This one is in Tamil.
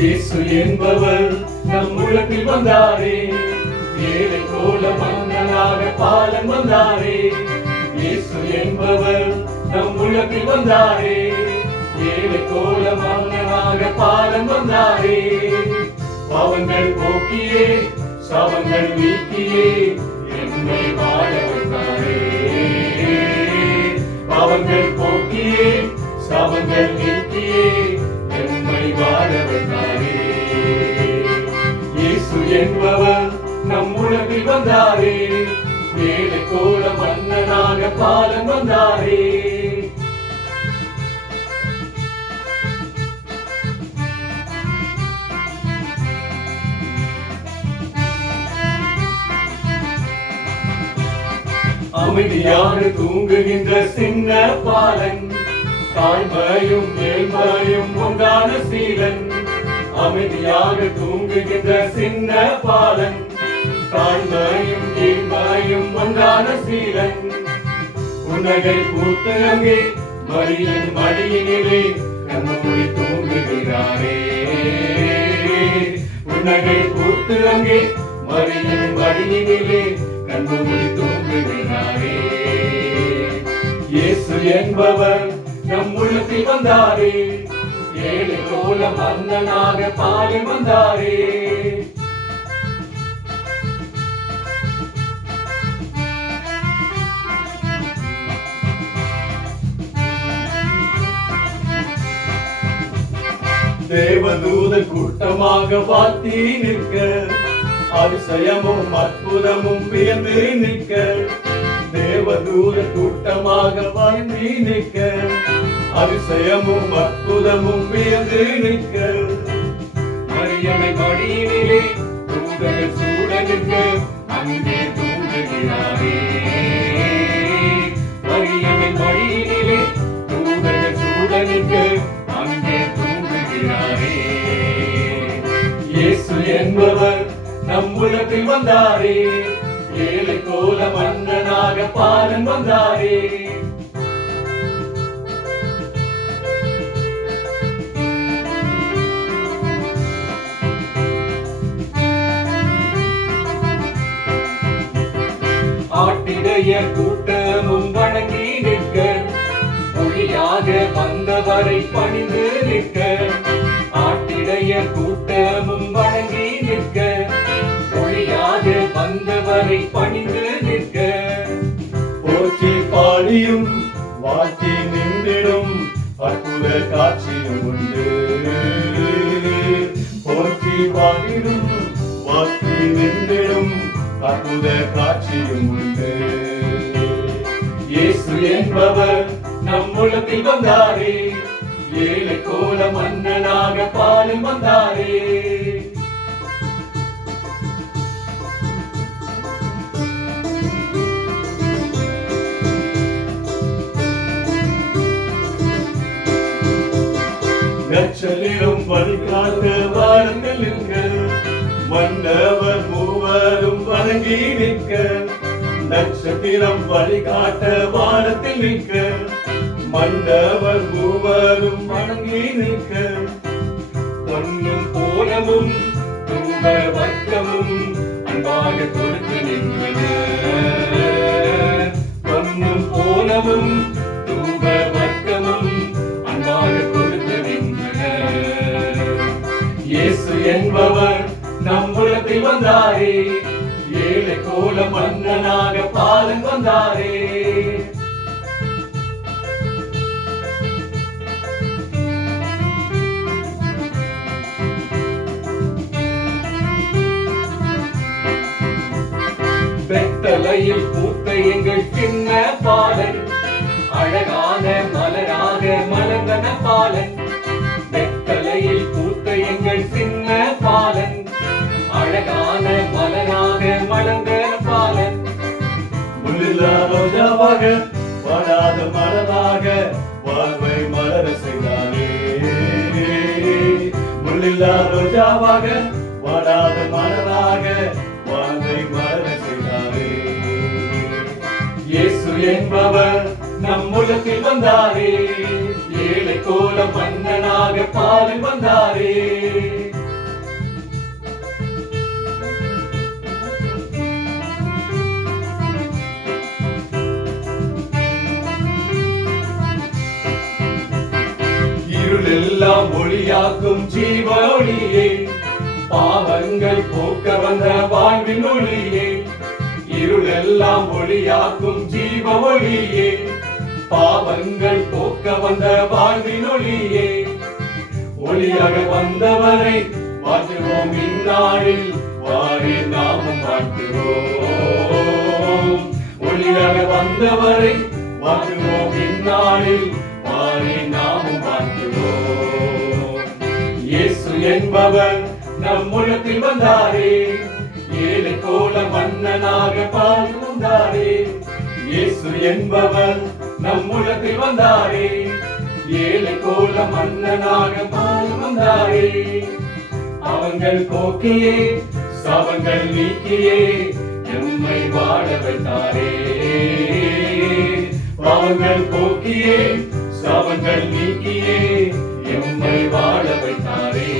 இயேசு என்பவர் நம் உலகில் வந்தாரே. ஏழை கோல மன்னனாக பாலன் வந்தாரே. இயேசு என்பவர் நம் உலகில் வந்தாரே. ஏழை கோல மன்னனாக பாலன் வந்தாரே. பாவங்கள் போக்கியே சாவங்கள் நீக்கியே என்னை வாழ வைத்தாரே. பாவங்கள் போக்கியே சாவங்கள் நீக்கியே என்னை வாழ வைத்தாரே. என்பவர் நம் உலகில் வந்தாரே. ஏழை கோல மன்னனாக பாலன் வந்தாரே. அமைதியாக தூங்குகின்ற சின்ன பாலன் தாழ்மையும் ஏழ்மையும் உண்டான சீலன். அமைதியாக தூங்குகின்ற சின்ன பாலன் தாழ்மையும் ஏழ்மையும் ஒன்றான சீரன் உன்னகை பூத்து அங்கே மரியன் மடியினிலே கண்மூடி தூங்குகிறாரே. உன்னகை பூத்து அங்கே மரியன் மடியினிலே கண்மூடி தூங்குகிறாரே. இயேசு என்பவர் நம் உள்ளத்தில் வந்தாரே. ஏழு கோல மன்னனாக பாடி வந்தாரே. தேவதூத கூட்டமாக வாத்தி நிற்க அதிசயமும் அற்புதமும் வியந்து நிற்க தேவதூத கூட்டமாக வாழ்த்தி நிற்க அதிசயமும் அற்புதமும் வியந்து நிற்க. மரியனை மடியினிலே தூதர்கள் சூட நிற்க. அங்கே தூங்குகிறாரே மரியனை மடியினிலே தூதர்கள் சூட நிற்க. அங்கே தூங்குகிறாரே இயேசு என்பவர் நம் உலகில் வந்தாரே. ஏழை கோல மன்னனாக பாலன் வந்தாரே. உடைய கூட்டமும் வணங்கி நிற்க மொழியாக வந்தவரை பணிந்து நிற்க ஆட்டிடைய கூட்டமும் வணங்கி நிற்க மொழியாக வந்தவரை பணிந்து நிற்க. போற்றி பாடியும் வாழ்த்தி நின்றிடும் அற்புத காட்சியும் உண்டு. போற்றி பாடிடும் வாழ்த்தி நின்றிடும் அற்புத காட்சியும் உண்டு. என்பவர் நம் உலகில் வந்தாரே. ஏழை கோல மன்னனாக பாலில் வந்தாரே. நச்சலிலும் வழிகாட்ட வாருங்கள் நிற்க நட்சத்திரம் வழிகாட்ட வானத்தில் நிற்க மண்டவர் மூவரும் வணங்கி நிற்க. பொன்னும் போலமும் தூப வர்க்கமும் அன்பாக கொடுத்து நின்றன. பொன்னும் போலமும் தூப வர்க்கமும் அன்பாக கொடுத்து நின்றன. இயேசு என்பவர் நம் உலகில் வந்தாரே. ஏழை கோல மன்னனாக பாலும் வந்தாரே. வெத்தலையில் பூத்த எங்கள் சின்ன பாலன் அழகான மலராக மலர்ந்தன பாலன். வாழ்வை செய்தாரே. முள்ளில்லா ரோஜாவாக வாடாத மலராக வாழ்வை மலர செய்தாரே. இயேசு என்பவர் நம் உலகில் வந்தாரே. ஏழை கோல மன்னனாக பாலில் வந்தாரே. இருள் எல்லாம் ஒளியாக்கும் ஜீவ ஒளியே பாவங்கள் போக்க வந்த வாழ்வின் ஒளியே. இருள் எல்லாம் ஒளியாக்கும் ஜீவ ஒளியே பாவங்கள் போக்க வந்த வாழ்வின் ஒளியே. ஒளியாக வந்தவரை வாழ்த்துவோம் இந்நாளில். வாரி நாமும் வாழ்த்துவோம் ஒளியாக வந்தவரை உலகத்தில் வந்தாரே. ஏழை கோல மன்னனாக பால் வந்தாரே இயேசு என்பவர் நம் உலகத்தில் வந்தாரே. ஏழை கோல மன்னனாக பால் வந்தாரே அவங்கள் போக்கியே சவங்கள் நீக்கியே எம்மை வாழ வைத்தாரே. பாவங்கள் போக்கியே சவங்கள் நீக்கியே எம்மை வாழ வைத்தாரே.